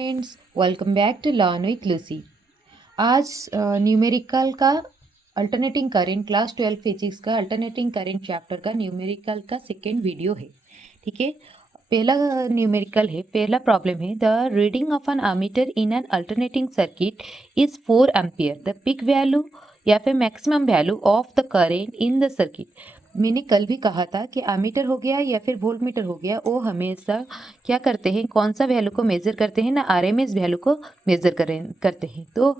Friends, welcome back to learn with Lucy. आज numerical का alternating current class 12 physics का alternating current chapter का numerical का second video है। ठीक है, पहला न्यूमेरिकल है, पहला प्रॉब्लम है। The reading of an ammeter in an alternating circuit is 4 ampere. The peak value या फिर maximum value of the current in the circuit. मैंने कल भी कहा था कि एमीटर हो गया या फिर वोल्ट मीटर हो गया, वो हमेशा क्या करते हैं, कौन सा वैल्यू को मेज़र करते हैं ना, आरएमएस वैल्यू को मेज़र करते हैं। तो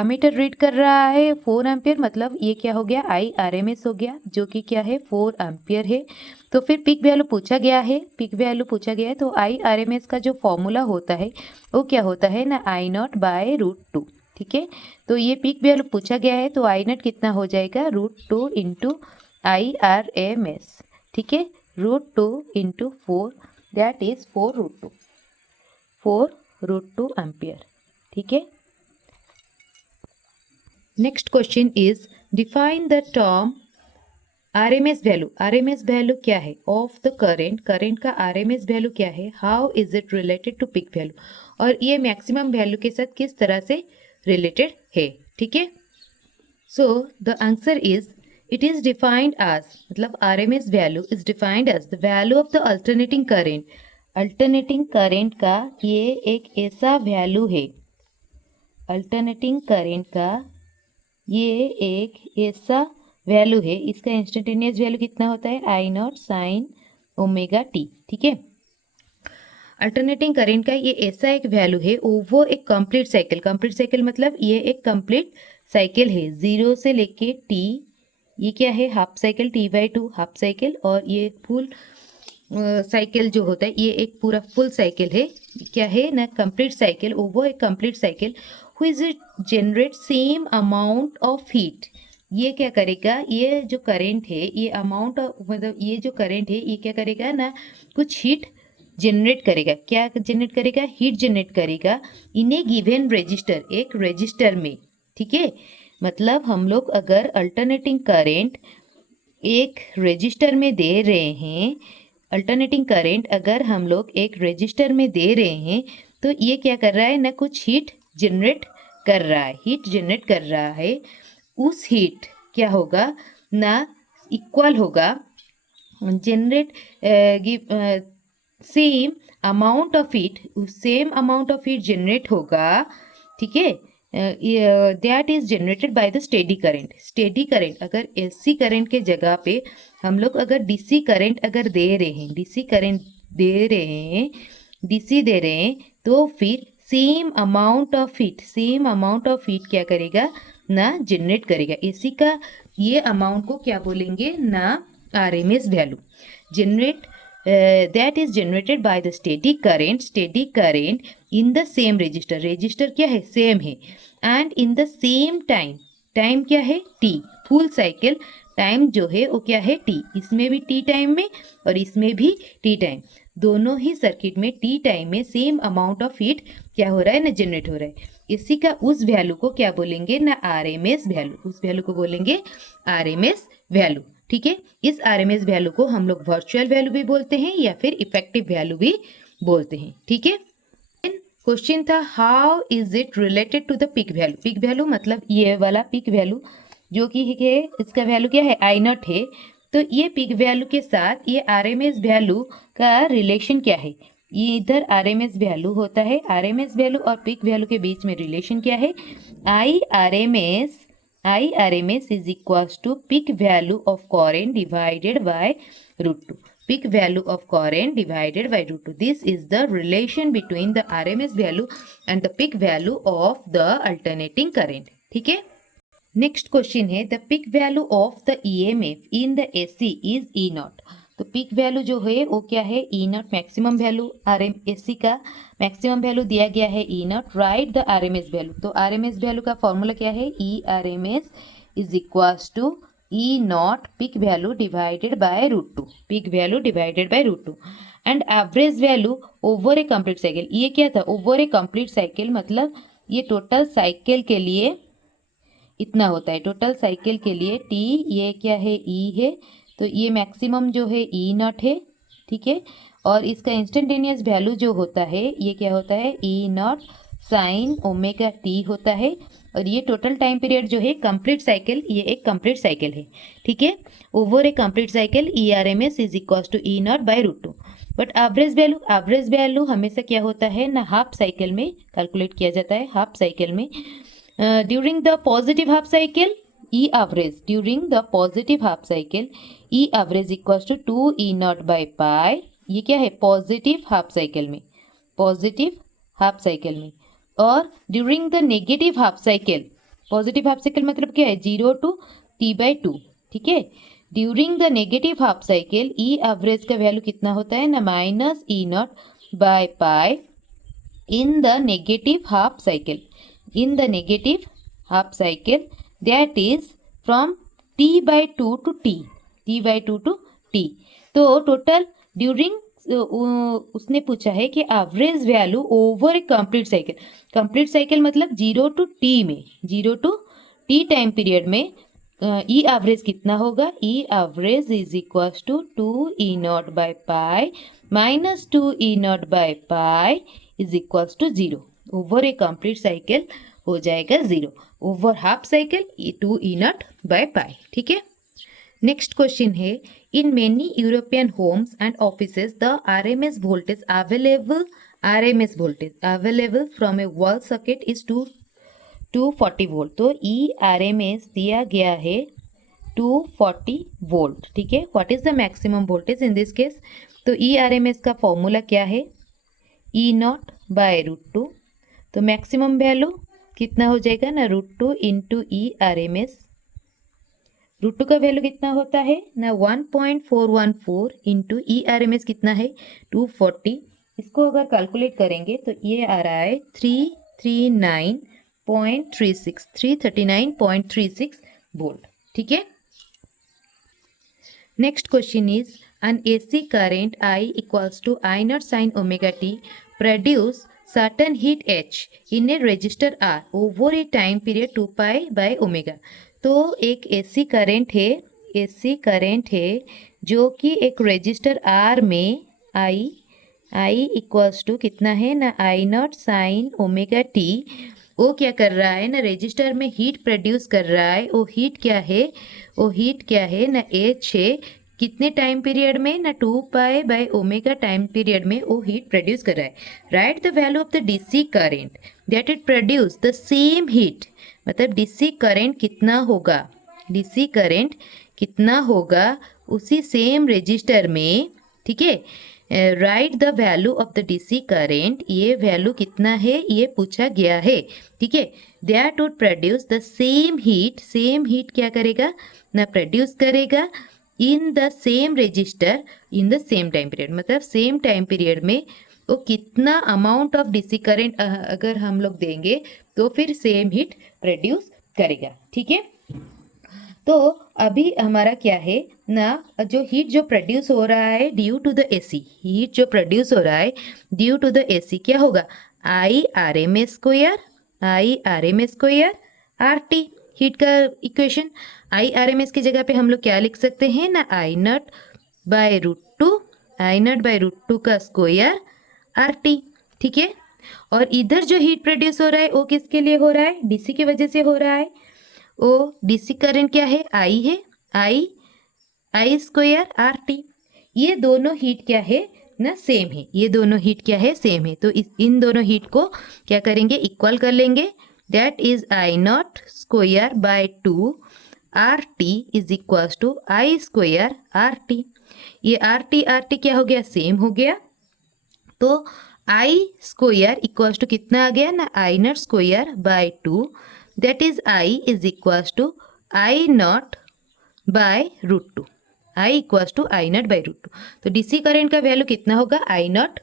एमीटर रीड कर रहा है 4 एम्पियर, मतलब ये क्या हो गया, आई आरएमएस हो गया, जो कि क्या है 4 एम्पियर है। तो फिर पिक वैल्यू पूछा गया है, पिक वैल्यू पूछा गया है, तो आई आरएमएस का जो फॉर्मूला होता है वो क्या होता है ना, आई नॉट बाय √2। ठीक है, तो ये पिक वैल्यू पूछा गया है, तो आई नॉट कितना हो जाएगा, √2 इंटू IRMS। ठीक है, √2 इंटू 4, दैट इज 4√2 एम्पियर। ठीक है, next question is define the term RMS value. RMS value क्या है ऑफ द करेंट, करेंट का आरएमएस वैल्यू क्या है, how is it related to peak value, और ये मैक्सिमम वैल्यू के साथ किस तरह से रिलेटेड है। ठीक है, so the answer is it is defined as, मतलब RMS value is defined as the value of the alternating current. Alternating current का ये एक ऐसा वैल्यू है, अल्टरनेटिंग करेंट का ये एक ऐसा वैल्यू है, इसका इंस्टेंटेनियस वैल्यू कितना होता है, आई नॉट साइन ओमेगा टी। ठीक है, अल्टरनेटिंग करेंट का ये ऐसा एक वैल्यू है, वो एक कंप्लीट साइकिल, कंप्लीट साइकिल मतलब ये एक कंप्लीट साइकिल है, 0 से लेके टी, ये क्या है half cycle, T/2 half cycle, और ये फुल साइकिल जो होता है ये एक पूरा फुल साइकिल है। क्या है ना, कंप्लीट साइकिल, वो एक complete cycle which generate same amount of heat. ये क्या करेगा, ये जो करंट है, ये अमाउंट मतलब ये जो करंट है ये क्या करेगा ना, कुछ हीट जनरेट करेगा। क्या जनरेट करेगा, हीट जनरेट करेगा इन ए गिवन रजिस्टर, एक रजिस्टर में। ठीक है, मतलब हम लोग अगर अल्टरनेटिंग करंट एक रजिस्टर में दे रहे हैं, अल्टरनेटिंग करंट अगर हम लोग एक रजिस्टर में दे रहे हैं, तो ये क्या कर रहा है ना, कुछ हीट जनरेट कर रहा है, हीट जनरेट कर रहा है। उस हीट क्या होगा ना, इक्वल होगा generate same amount of heat, same amount of heat generate होगा। ठीक है, that is generated by the steady current. Steady current अगर एसी करंट के जगह पे हम लोग अगर डीसी करंट अगर दे रहे हैं, डीसी करंट दे रहे हैं, डीसी दे रहे हैं, तो फिर same amount of heat, same amount of heat क्या करेगा ना, जनरेट करेगा। एसी का ये अमाउंट को क्या बोलेंगे ना, RMS value. Generate that is generated by the steady current in the same register, register क्या है, सेम है, and in the same time, time क्या है t, फुल साइकिल टाइम जो है वो क्या है t, इसमें भी t टाइम में और इसमें भी t टाइम, दोनों ही सर्किट में t टाइम में सेम अमाउंट ऑफ हीट क्या हो रहा है ना, जनरेट हो रहा है। इसी का उस वैल्यू को क्या बोलेंगे ना, आरएमएस वैल्यू, उस वैल्यू को बोलेंगे आरएमएस वैल्यू। ठीक है, इस आरएमएस वैल्यू को हम लोग वर्चुअल वैल्यू भी बोलते हैं या फिर इफेक्टिव वैल्यू भी बोलते हैं। ठीक है, क्वेश्चन था how is it related to the peak value. Peak value मतलब ये वाला पिक वैल्यू जो कि है, इसका वैल्यू क्या है, आई नॉट है। तो ये पिक वैल्यू के साथ ये आरएमएस वैल्यू का रिलेशन क्या है, ये इधर आरएमएस वैल्यू होता है, आरएमएस वैल्यू और पिक वैल्यू के बीच में रिलेशन क्या है, IRMS is equals to peak value of current divided by √2. Peak value of current divided by √2. This is the relation between the RMS value and the peak value of the alternating current. ठीक है, next question है the peak value of the EMF in the AC is E0। तो pick value जो है वो क्या है, E0, maximum value AC का मैक्सिमम वैल्यू दिया गया है E0, right the RMS value. तो RMS वैल्यू का फॉर्मूला क्या है, ERMS is equals to E0 peak value divided by √2, peak value divided by √2, and average value over a complete cycle. ये क्या था, ओवर ए कंप्लीट साइकिल मतलब ये total cycle के लिए इतना होता है, टोटल साइकिल के लिए t, ये क्या है E है, तो ये मैक्सिमम जो है E0 है। ठीक है, और इसका इंस्टेंटेनियस वैल्यू जो होता है ये क्या होता है, E not sine omega T होता है। और ये टोटल टाइम पीरियड जो है कंप्लीट साइकिल, ये एक कंप्लीट साइकिल है, ठीक है। Over a complete cycle E R M S is equal to E not by root two. But average value हमेशा क्या होता है ना, हाफ साइकिल में कैलकुलेट किया जाता है, हाफ साइकिल में। During the positive half cycle E average, during the positive half cycle E average equals to 2 E not by pi. ये क्या है, पॉजिटिव हाफ साइकिल में, पॉजिटिव हाफ साइकिल में। और during the negative half cycle, positive half cycle मतलब क्या है, 0 to T by two, ठीक है। During the negative half cycle E average का वैल्यू कितना होता है ना, minus E not by pi in the negative half cycle, in the negative half cycle that is from T by two to T, T by two to T. तो total during उसने पूछा है कि average value over a complete cycle, complete cycle मतलब 0 to T में, 0 to T time period में ई average कितना होगा, E average is equal to 2 E not by pi minus 2 E not by pi is equal to 0। Over a complete cycle हो जाएगा 0, over half cycle 2 E not by pi, ठीक है। Next question है, in many European homes and offices the RMS voltage available, RMS voltage available from a wall socket is 240 volt. तो RMS दिया गया है 240 volt, ठीक है। What is the maximum voltage in this case, तो RMS का formula क्या है, E not by root two. तो मैक्सिमम वैल्यू कितना हो जाएगा ना, root two into RMS। Root two का वैल्यू कितना होता है ना, 1.414 इंटू RMS कितना है 240। इसको अगर कैलकुलेट करेंगे तो ये आ रहा है 339.36, 339.36 वोल्ट, ठीक है। Next question is an AC current I equals to I naught sin omega t produce certain heat H in a resistor R over a time period 2 pi by omega। तो एक AC current है, AC current है जो कि एक resistor R में I equals to कितना है ना, I not sine omega T. वो क्या कर रहा है ना, रजिस्टर में हीट प्रोड्यूस कर रहा है। वो हीट क्या है, वो हीट क्या है ना, H है। कितने टाइम पीरियड में ना, 2 pi by omega time period में वो हीट प्रोड्यूस कर रहा है। Right the value of the DC current that it produce the same heat, मतलब DC करंट कितना होगा, DC करंट कितना होगा उसी सेम रजिस्टर में, ठीक है। Right the value of the DC current, ये वैल्यू कितना है ये पूछा गया है, ठीक है। That would produce the same heat, same heat क्या करेगा ना, प्रोड्यूस करेगा in the same register in the same time period. मतलब सेम टाइम पीरियड में वो कितना अमाउंट ऑफ DC करंट अगर हम लोग देंगे तो फिर सेम हीट प्रोड्यूस करेगा, ठीक है। तो अभी हमारा क्या है ना, जो हीट जो प्रोड्यूस हो रहा है due to the AC, heat जो प्रोड्यूस हो रहा है ड्यू टू द AC क्या होगा, I RMS square RT। Heat का इक्वेशन RMS की जगह पे हम लोग क्या लिख सकते हैं ना, I not by root two का स्क्वायर RT, ठीक है। और इधर जो हीट प्रोड्यूस हो रहा है वो किसके लिए हो रहा है, DC की वजह से हो रहा है। वो DC करंट क्या है, I है, I स्क्वायर RT। ये दोनों हीट क्या है ना, सेम है, ये दोनों हीट क्या है, सेम है। तो इन दोनों हीट को क्या करेंगे, इक्वल कर लेंगे। That is I not square by 2 RT is equal to I square RT। ये RT क्या हो गया, सेम हो गया। तो I स्क्वायर इक्वल टू कितना आ गया ना, I not square by 2, that is I is equal to I not by root two, I equal to I not by root two. तो DC करंट का वैल्यू कितना होगा, I not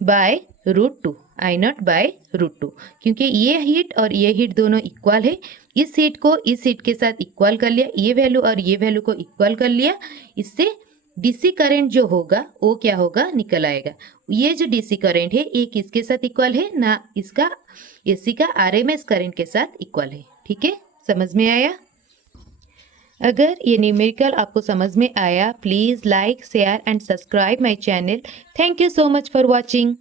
by root two, I not by root two. क्योंकि ये heat और ये heat दोनों equal है, इस हीट को इस हीट के साथ इक्वल कर लिया, ये वैल्यू और ये वैल्यू को इक्वल कर लिया, इससे DC करंट जो होगा वो क्या होगा, निकल आएगा। ये जो DC करंट है ये किसके साथ इक्वल है ना, इसका AC का RMS करंट के साथ इक्वल है, ठीक है। समझ में आया। अगर ये न्यूमेरिकल आपको समझ में आया, please like, share and subscribe my channel. Thank you so much for watching.